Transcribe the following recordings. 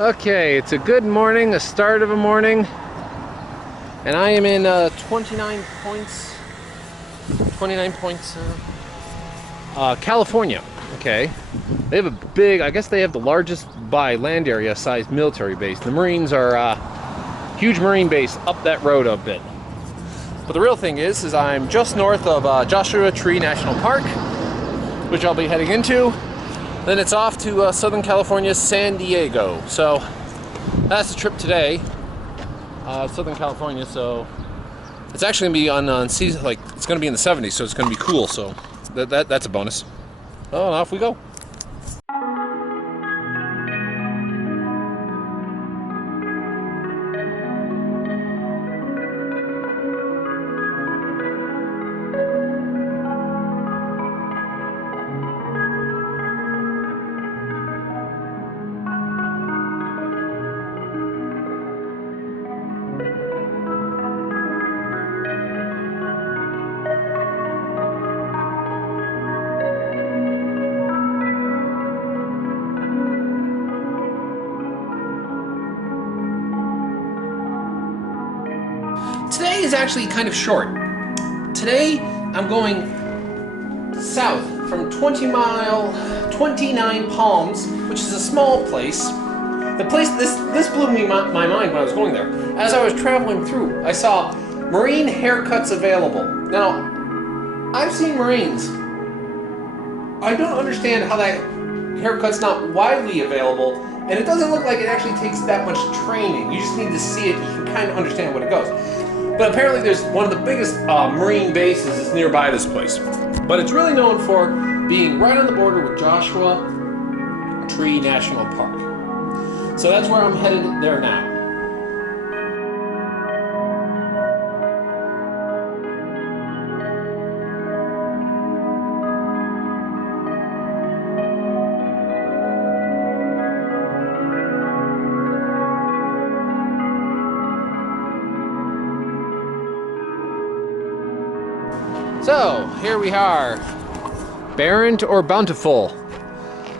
Okay, it's a good morning, the start of a morning, and I am in 29 points, California. Okay, they have a big, I guess they have the largest by land area sized military base. The Marines are huge Marine base up that road a bit. But the real thing is I'm just north of Joshua Tree National Park, which I'll be heading into. Then it's off to Southern California's San Diego. So that's the trip today, Southern California. So it's actually gonna be on season, like it's gonna be in the 70s, so it's gonna be cool. So that's a bonus. Oh, and off we go. Today is actually kind of short. Today I'm going south from 29 Palms, which is a small place. The place, this blew me my mind when I was going there. As I was traveling through, I saw Marine haircuts available. Now, I've seen Marines. I don't understand how that haircut's not widely available, and it doesn't look like it actually takes that much training. You just need to see it, you can kind of understand what it goes. But apparently there's one of the biggest Marine bases is nearby this place. But it's really known for being right on the border with Joshua Tree National Park. So that's where I'm headed there now. So, here we are. Barren or Bountiful.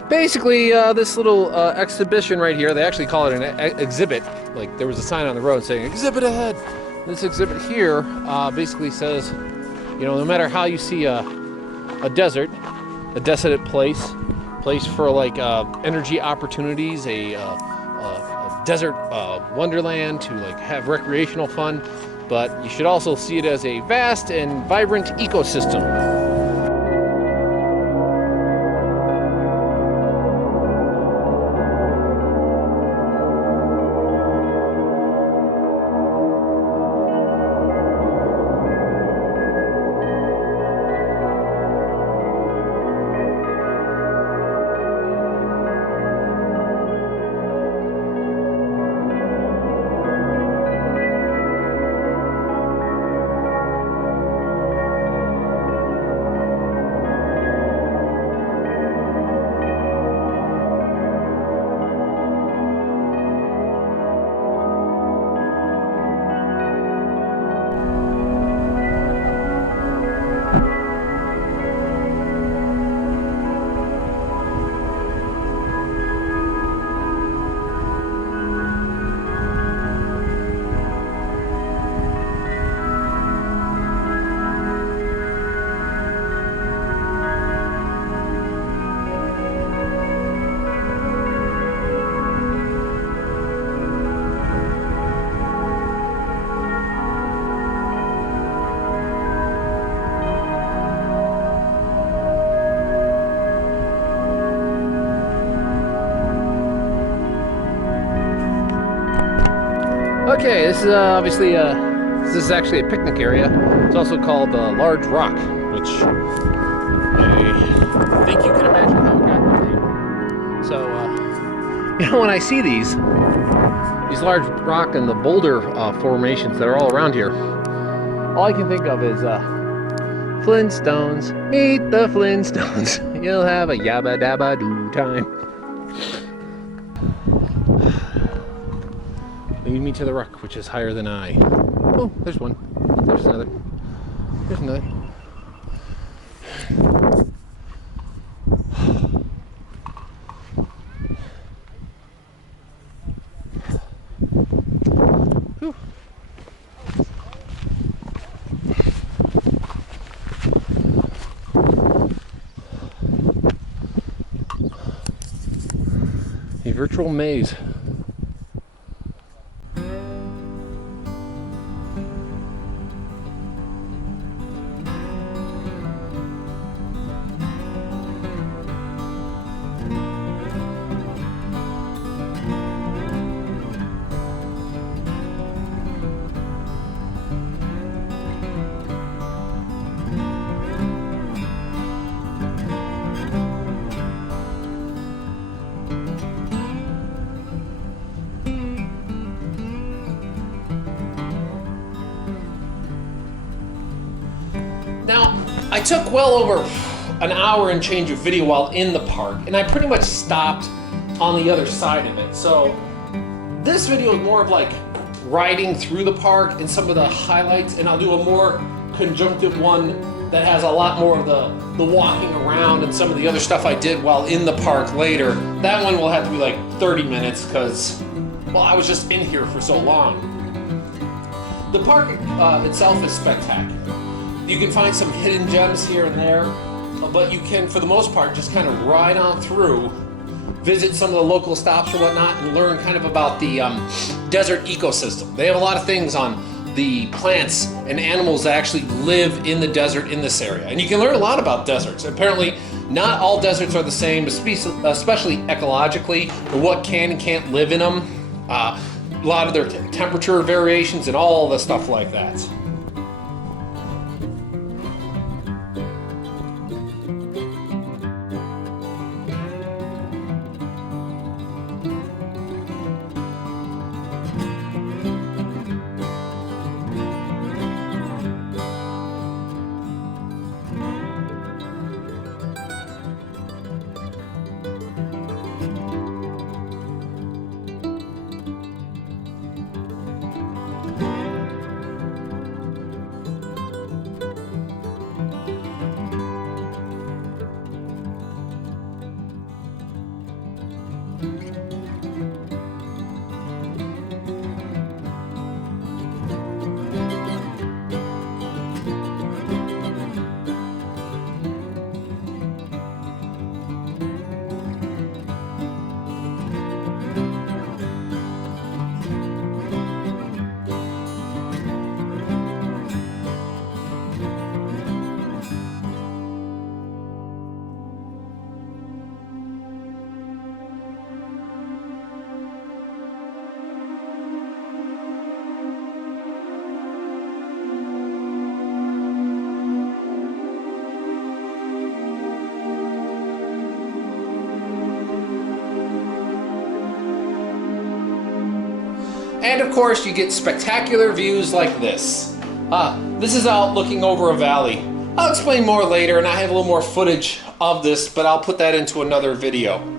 Basically, this little exhibition right here, they actually call it an exhibit. Like, there was a sign on the road saying, exhibit ahead. This exhibit here basically says, you know, no matter how you see a desolate place for like energy opportunities, a desert wonderland to like have recreational fun, but you should also see it as a vast and vibrant ecosystem. Okay, this is obviously this is actually a picnic area. It's also called the Large Rock, which I think you can imagine how it got the name. So, you know, when I see these large rock and the boulder formations that are all around here, all I can think of is Flintstones. Meet the Flintstones. You'll have a yabba dabba doo time. Lead me to the rock, which is higher than I. Oh, there's one. There's another. There's another. virtual maze. Now, I took well over an hour and change of video while in the park, and I pretty much stopped on the other side of it. So this video is more of like riding through the park and some of the highlights, and I'll do a more conjunctive one that has a lot more of the walking around and some of the other stuff I did while in the park later. That one will have to be like 30 minutes because, well, I was just in here for so long. The park itself is spectacular. You can find some hidden gems here and there, but you can, for the most part, just kind of ride on through, visit some of the local stops or whatnot, and learn kind of about the desert ecosystem. They have a lot of things on the plants and animals that actually live in the desert in this area. And you can learn a lot about deserts. Apparently, not all deserts are the same, especially ecologically, or what can and can't live in them. A lot of their temperature variations and all the stuff like that. And of course, you get spectacular views like this. This is out looking over a valley. I'll explain more later, and I have a little more footage of this, but I'll put that into another video.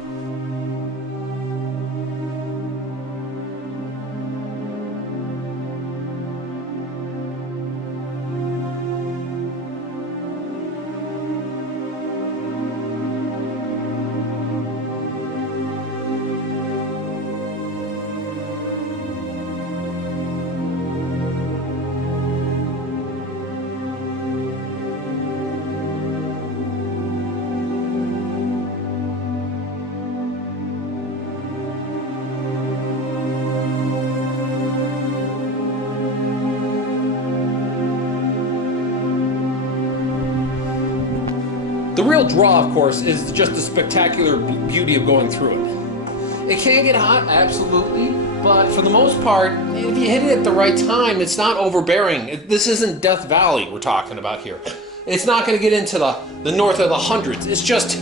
The real draw, of course, is just the spectacular beauty of going through it. It can get hot, absolutely, but for the most part, if you hit it at the right time, it's not overbearing. This isn't Death Valley we're talking about here. It's not going to get into the north of the hundreds. It's just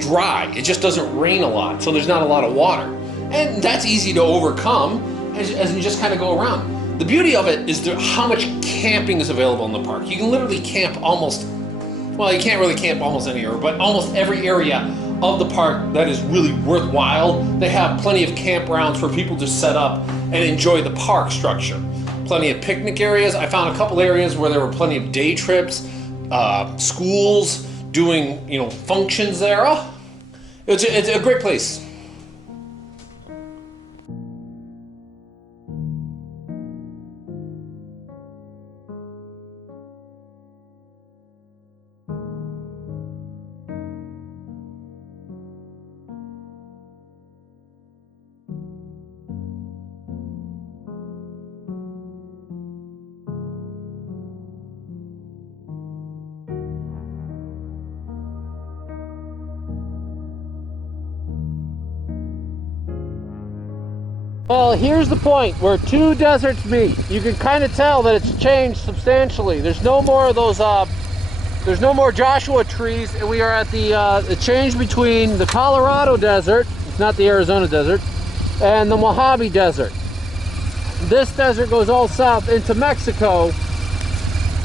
dry. It just doesn't rain a lot, so there's not a lot of water. And that's easy to overcome as you just kind of go around. The beauty of it is how much camping is available in the park. You can literally camp almost, well, you can't really camp almost anywhere, but almost every area of the park that is really worthwhile. They have plenty of campgrounds for people to set up and enjoy the park structure. Plenty of picnic areas. I found a couple areas where there were plenty of day trips, schools doing, functions there. Oh, it's a great place. Well, here's the point where two deserts meet. You can kind of tell that it's changed substantially. There's no more of those, there's no more Joshua trees, and we are at the change between the Colorado desert, it's not the Arizona desert, and the Mojave Desert. This desert goes all south into Mexico.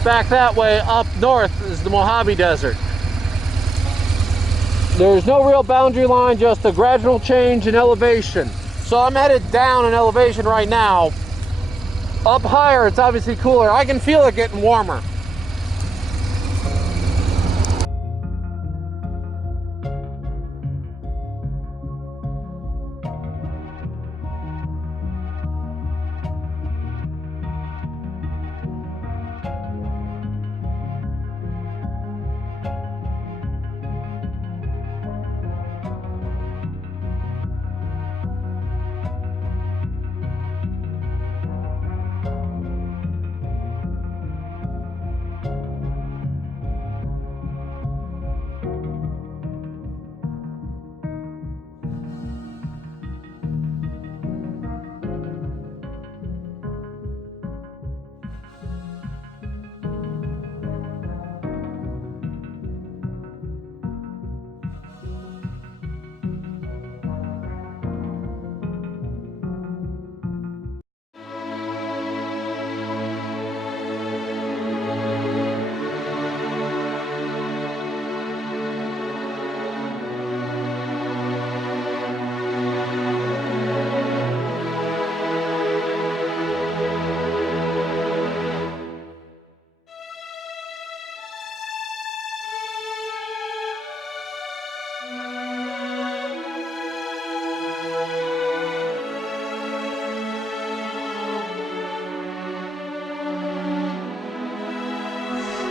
Back that way up north is the Mojave Desert. There's no real boundary line, just a gradual change in elevation. So I'm headed down in elevation right now. Up higher, it's obviously cooler. I can feel it getting warmer.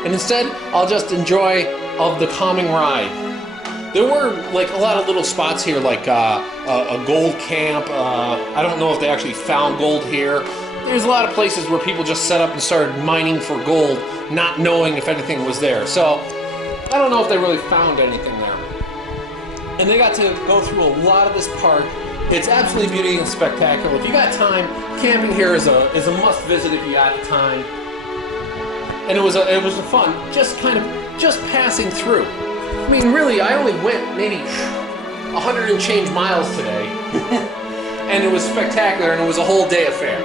And instead, I'll just enjoy of the calming ride. There were like a lot of little spots here, like a gold camp. I don't know if they actually found gold here. There's a lot of places where people just set up and started mining for gold, not knowing if anything was there. So I don't know if they really found anything there. And they got to go through a lot of this park. It's absolutely beautiful and spectacular. If you got time, camping here is a must visit if you got time. And it was a fun, just passing through. I mean, really, I only went maybe 100 and change miles today, and it was spectacular, and it was a whole day affair.